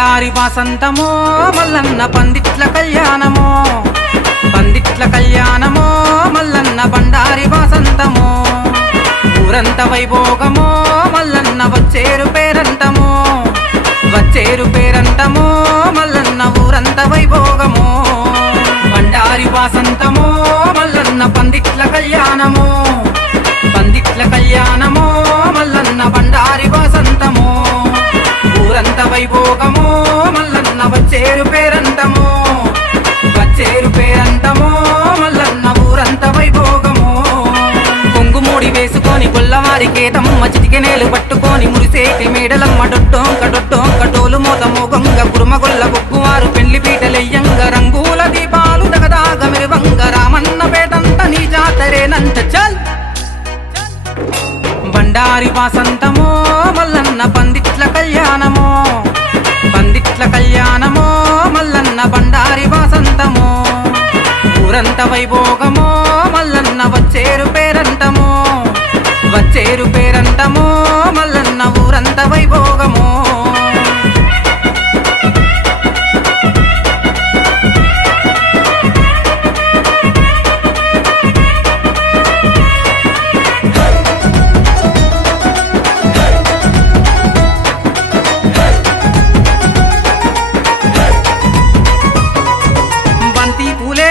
బండారి వాసంతమో మల్లన్న పందిట్ల కళ్యాణమో, పందిట్ల కళ్యాణమో మల్లన్న బండారి వాసంతమో. ఊరంత వైభోగమో మల్లన్న వచ్చేరు పేరంటమో, వచ్చేరు పేరంటమో మల్లన్న ఊరంత వైభోగమో. బండారి వాసంతమో మల్లన్న పందిట్ల కళ్యాణమో, పందిట్ల కళ్యాణమో మల్లన్న బండారి వాసంతమో. ఊరంత వైభోగమో మల్లన్న వచ్చేరు పేరంటమో, వచ్చేరు పేరంటమో మల్లన్న ఊరంత వైభోగమో. కొంగుమూడి వేసుకొని గొల్లవారి కేతమ్మ చిటికెనేలు పట్టుకొని మురిసేటి మేడలమ్మ డొట్టోంక డొట్టోంక డోలు మోత మోగంగ కురుమగొల్ల గొగ్గువారు పెళ్లి పీటలెయ్యంగ రంగుల దీపాలు దగదాగ మెరువంగ రామన్న పేటంత నీ జాతరేనంట చల్. బండారి వాసంతమో మల్లన్న పందిట్ల కళ్యాణమో, పందిట్ల కళ్యాణమో మల్లన్న బండారి వాసంతమో. ఊరంత వైభోగమో మల్లన్న వచ్చేరు పేరంటమో, వచ్చేరు పేరంటమో మల్లన్న ఊరంత వైభోగమో.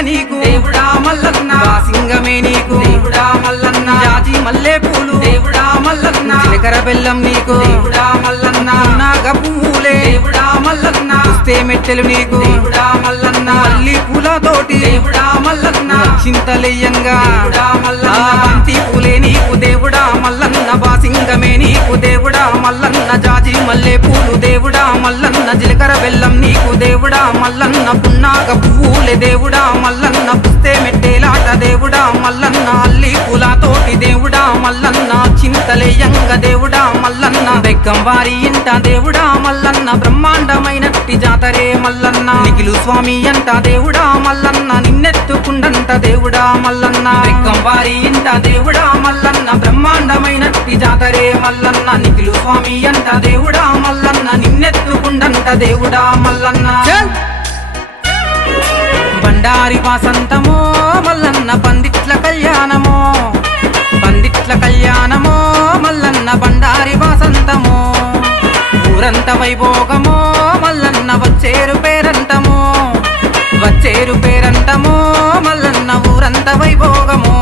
నీకు దేవుడా మల్లన్న సింగమే నీకు దేవుడా మల్లన్న, జాజి మల్లె పూలు దేవుడా మల్లన్న, జీలకర్ర బెల్లం నీకు దేవుడా మల్లన్న, నాగపూలే దేవుడా మల్లన్న, చూస్తే మెట్టెలు నీకు దేవుడా మల్లన్న, మల్లి పూలతోటి దేవుడా మల్లన్న, చింతలెయ్యంగా దేవుడా మల్లన్న, బంతి పూలే నీకు దేవుడా మల్లన్న, బాసింగమే నీకు దేవుడా మల్లన్న, జాజి మల్లె పూలు దేవుడా మల్లన్న, జీలకర్ర బెల్లం నీకు దేవుడా మల్లన్న, పున్నాగ పువ్వులే దేవుడా మల్లన్న, పుస్తే మెట్టేలాట దేవుడా మల్లన్న, అల్లి పూలతోటి దేవుడా మల్లన్న, చింతలేయంగ దేవుడా మల్లన్న, బెగ్గం వారి ఇంట దేవుడా మల్లన్న, బ్రహ్మాండమైనట్టి జాతరే మల్లన్న, నిఖిలు స్వామి అంట దేవుడా మల్లన్న, నిన్నెత్తుకుండంత దేవుడా మల్లన్న, బెగ్గం వారి ఇంట దేవుడా మల్లన్న, బ్రహ్మాండమైనట్టి జాతరే మల్లన్న, నిఖిలు స్వామి అంట దేవుడా మల్లన్న, నిన్నెత్తుకుండంత దేవుడా మల్లన్న. బండారి వాసంతమో మల్లన్న పందిట్ల కళ్యాణమో, పందిట్ల కళ్యాణమో మల్లన్న బండారి వాసంతమో. ఊరంత వైభోగమో మల్లన్న వచ్చేరు పేరంటమో, వచ్చేరు పేరంటమో మల్లన్న ఊరంత వైభోగమో.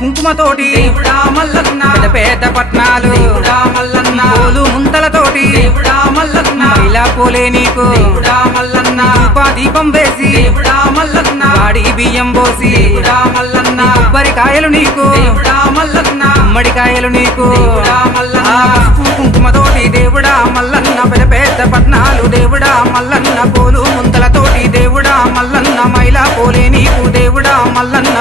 కుంకుమతోటి దేవుడా మల్లన్న, పేద పట్నాలు దేవుడా మల్లన్న, పోలు ముంతలతోటి దేవుడా మల్లన్న, ఇలా పోలే నీకు దేవుడా మల్లన్న, దీపం వేసి దేవుడా మల్లన్న, వాడి బియ్యం పోసి దేవుడా మల్లన్న, కొబ్బరికాయలు నీకు దేవుడా మల్లన్న, గుమ్మడికాయలు నీకు దేవుడా మల్లన్న, పసుపు కుంకుమతోటి దేవుడా మల్లన్న, పేద పట్నాలు దేవుడా మల్లన్న, పోలు ముంతలతోటి దేవుడా మల్లన్న, మైలా పోలే నీకు దేవుడా మల్లన్న,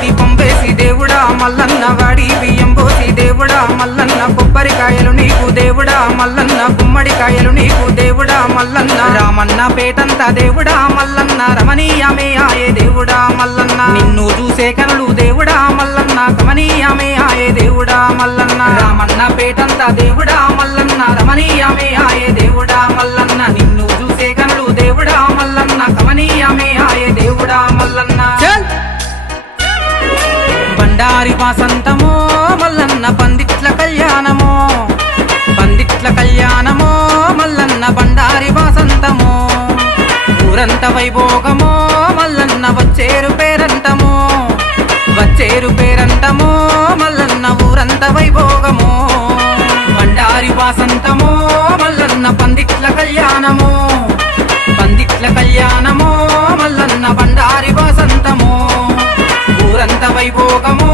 దీపం వేసి దేవుడా మల్లన్న, వాడి బియ్యం పోసి దేవుడా మల్లన్న, కొబ్బరికాయలు నీకు దేవుడా మల్లన్న, గుమ్మడికాయలు నీకు దేవుడా మల్లన్న, రామన్న పేటంత దేవుడా మల్లన్న, రమణీయమే ఆయే దేవుడా మల్లన్న, నిన్ను చూసే కనులు దేవుడా మల్లన్న, కమనీయమే ఆయే దేవుడా మల్లన్న, రామన్న పేటంత దేవుడా మల్లన్న, రమణీయమే ఆయే దేవుడా మల్లన్న, నిన్ను చూసే కనులు దేవుడా మల్లన్న, కమనీయమే ఆయే దేవుడా మల్లన్న. బండారి వాసంతమో మల్లన్న పందిట్ల కళ్యాణమో, పందిట్ల కళ్యాణమో మల్లన్న బండారి వాసంతమో. ఊరంత వైభోగమో మల్లన్న వచ్చేరు పేరంటమో, వచ్చేరు పేరంటమో మల్లన్న ఊరంత వైభోగమో. బండారి వాసంతమో మల్లన్న పందిట్ల కళ్యాణమో, పందిట్ల కళ్యాణమో మల్లన్న బండారి వాసంతమో. ఊరంత వైభోగమో